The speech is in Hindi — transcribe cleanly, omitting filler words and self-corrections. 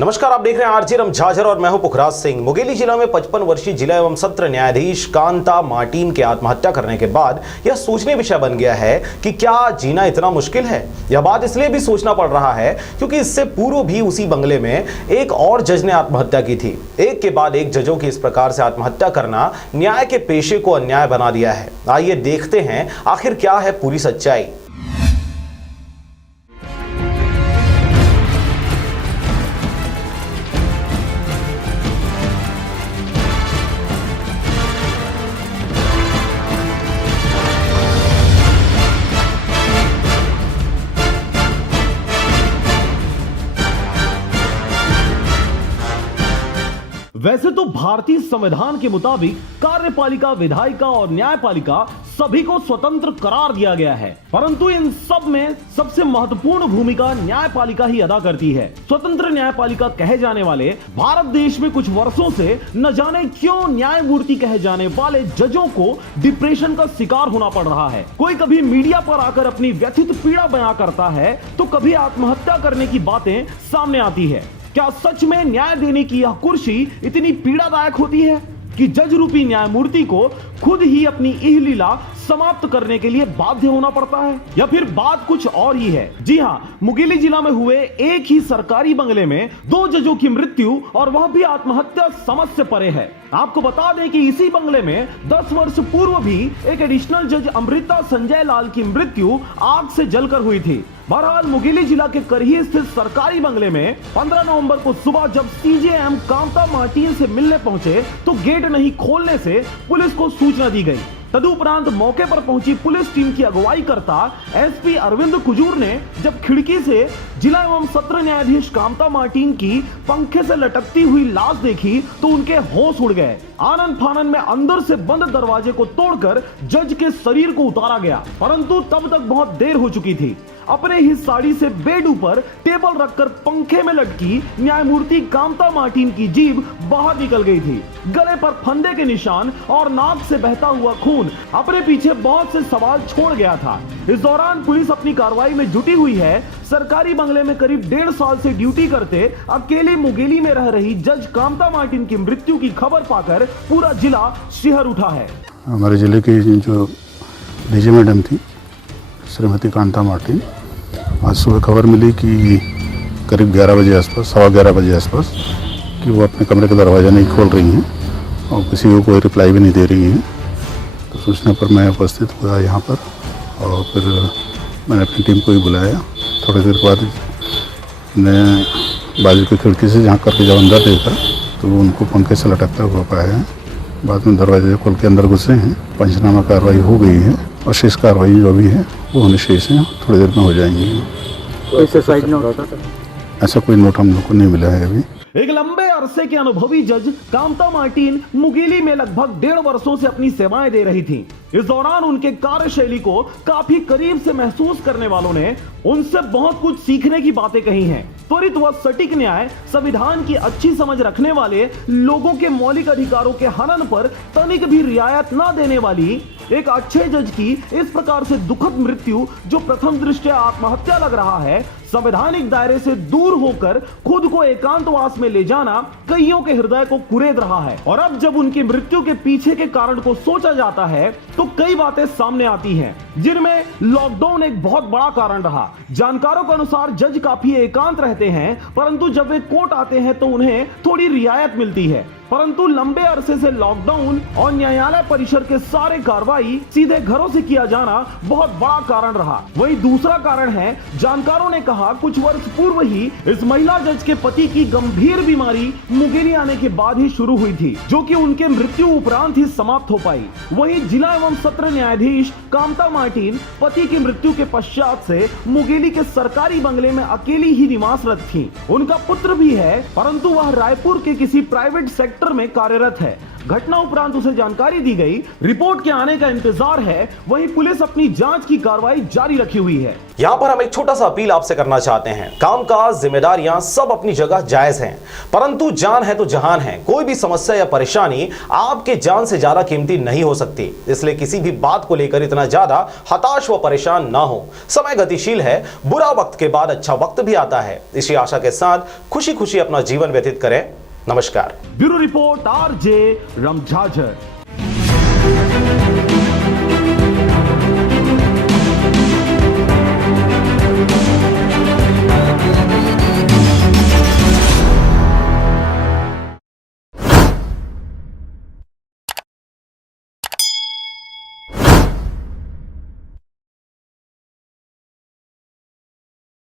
नमस्कार, आप देख रहे हैं आरजे रमझाझर और मैं हूं पुखराज सिंह। मुंगेली जिला में 55 वर्षीय जिला एवं सत्र न्यायाधीश कांता मार्टिन के आत्महत्या करने के बाद यह सोचने विषय बन गया है कि क्या जीना इतना मुश्किल है। यह बात इसलिए भी सोचना पड़ रहा है क्योंकि इससे पूर्व भी उसी बंगले में एक और जज ने आत्महत्या की थी। एक के बाद एक जजों की इस प्रकार से आत्महत्या करना न्याय के पेशे को अन्याय बना दिया है। आइए देखते हैं आखिर क्या है पूरी सच्चाई। वैसे तो भारतीय संविधान के मुताबिक कार्यपालिका, विधायिका और न्यायपालिका सभी को स्वतंत्र करार दिया गया है, परंतु इन सब में सबसे महत्वपूर्ण भूमिका न्यायपालिका ही अदा करती है। स्वतंत्र न्यायपालिका कहे जाने वाले भारत देश में कुछ वर्षों से न जाने क्यों न्यायमूर्ति कहे जाने वाले जजों को डिप्रेशन का शिकार होना पड़ रहा है। कोई कभी मीडिया पर आकर अपनी व्यथित पीड़ा बयां करता है तो कभी आत्महत्या करने की बातें सामने आती है। क्या सच में न्याय देने की यह कुर्सी इतनी पीड़ादायक होती है कि जज रूपी न्यायमूर्ति को खुद ही अपनी इहलीला समाप्त करने के लिए बाध्य होना पड़ता है, या फिर बात कुछ और ही है। जी हाँ, मुंगेली जिला में हुए एक ही सरकारी बंगले में 2 जजों की मृत्यु, और वह भी आत्महत्या समझ से परे है। आपको बता दें कि इसी बंगले में 10 वर्ष पूर्व भी एक एडिशनल जज अमृता संजय लाल की मृत्यु आग से जलकर हुई थी। बहरहाल मुंगेली जिला के करही स्थित सरकारी बंगले में 15 नवंबर को सुबह जब सीजेएम कांता मार्टिन से मिलने पहुंचे तो गेट नहीं खोलने से पुलिस को सूचना दी गई। तदुपरांत मौके पर पहुंची पुलिस टीम की अगुवाई करता एसपी अरविंद कुजूर ने जब खिड़की से जिला एवं सत्र न्यायाधीश कांता मार्टिन की पंखे से लटकती हुई लाश देखी तो उनके होश उड़ गए। आनन फानन में अंदर से बंद दरवाजे को तोड़कर जज के शरीर को उतारा गया, परंतु तब तक बहुत देर हो चुकी थी। अपने ही साड़ी से बेड ऊपर टेबल रखकर पंखे में लटकी न्यायमूर्ति कांता मार्टिन की जीभ बाहर निकल गई थी। गले पर फंदे के निशान और नाक से बहता हुआ खून अपने पीछे बहुत से सवाल छोड़ गया था। इस दौरान पुलिस अपनी कार्रवाई में जुटी हुई है। सरकारी बंगले में करीब 1.5 साल से ड्यूटी करते अकेले मुंगेली में रह रही जज कांता मार्टिन की मृत्यु की खबर पाकर पूरा जिला शिहर उठा है। हमारे जिले की जो डीजी मैडम थी श्रीमती कांता मार्टिन, आज सुबह खबर मिली कि करीब 11 बजे आसपास, 11:15 बजे आसपास, कि वो अपने कमरे का दरवाज़ा नहीं खोल रही हैं और किसी को कोई रिप्लाई भी नहीं दे रही हैं। तो सूचना पर मैं उपस्थित हुआ यहाँ पर और फिर मैंने अपनी टीम को ही बुलाया। थोड़ी देर बाद मैं बाजू की खिड़की से झाँक करके जब अंदर देखा तो उनको पंखे से लटकता हुआ पाया। बाद में दरवाजे खोल के अंदर घुसे हैं। पंचनामा कार्रवाई हो गई है और शेष कार्रवाई जो भी है वो होने शेष है, थोड़ी देर में हो जाएंगी। ऐसा कोई नोट हम लोग को नहीं मिला है अभी। एक लंबे अरसे के अनुभवी जज कांता मार्टिन मुंगेली में लगभग 1.5 वर्षों से अपनी सेवाएं दे रही थीं। इस दौरान उनके कार्यशैली को काफी करीब से महसूस करने वालों ने उनसे बहुत कुछ सीखने की बातें कही हैं। त्वरित व सटीक न्याय, संविधान की अच्छी समझ रखने वाले, लोगों के मौलिक अधिकारों के हनन पर तनिक भी रियायत न देने वाली एक अच्छे जज की इस प्रकार से दुखद मृत्यु, जो प्रथम दृष्टया आत्महत्या लग रहा है, संवैधानिक दायरे से दूर होकर खुद को एकांतवास में ले जाना कईयों के हृदय को कुरेद रहा है। और अब जब उनकी मृत्यु के पीछे के कारण को सोचा जाता है तो कई बातें सामने आती हैं, जिनमें लॉकडाउन एक बहुत बड़ा कारण रहा। जानकारों के अनुसार जज काफी एकांत रहते हैं, परंतु जब वे कोर्ट आते हैं तो उन्हें थोड़ी रियायत मिलती है। परंतु लंबे अरसे से लॉकडाउन और न्यायालय परिसर के सारे कार्रवाई सीधे घरों से किया जाना बहुत बड़ा कारण रहा। वही दूसरा कारण है, जानकारों ने कहा कुछ वर्ष पूर्व ही इस महिला जज के पति की गंभीर बीमारी मुंगेली आने के बाद ही शुरू हुई थी, जो कि उनके मृत्यु उपरांत ही समाप्त हो पाई। वहीं जिला एवं सत्र न्यायाधीश कांता मार्टिन पति की मृत्यु के पश्चात से मुंगेली के सरकारी बंगले में अकेली ही निवासरत थी। उनका पुत्र भी है, परंतु वह रायपुर के किसी प्राइवेट सेक्टर सेक्टर में कार्यरत है। घटना उपरांत उसे जानकारी दी गई, रिपोर्ट के आने का इंतजार है। वहीं पुलिस अपनी जांच की कार्रवाई जारी रखी हुई है। यहां पर हम एक छोटा सा अपील आपसे करना चाहते हैं। कामकाज, जिम्मेदारियां सब अपनी जगह जायज हैं, परंतु जान है तो जहान है। कोई भी समस्या या परेशानी आपके जान से ज्यादा कीमती नहीं हो सकती, इसलिए किसी भी बात को लेकर इतना ज्यादा हताश व परेशान ना हो। समय गतिशील है, बुरा वक्त के बाद अच्छा वक्त भी आता है। इसी आशा के साथ खुशी खुशी अपना जीवन व्यतीत करें। नमस्कार। Bureau report RJ रमझाझर।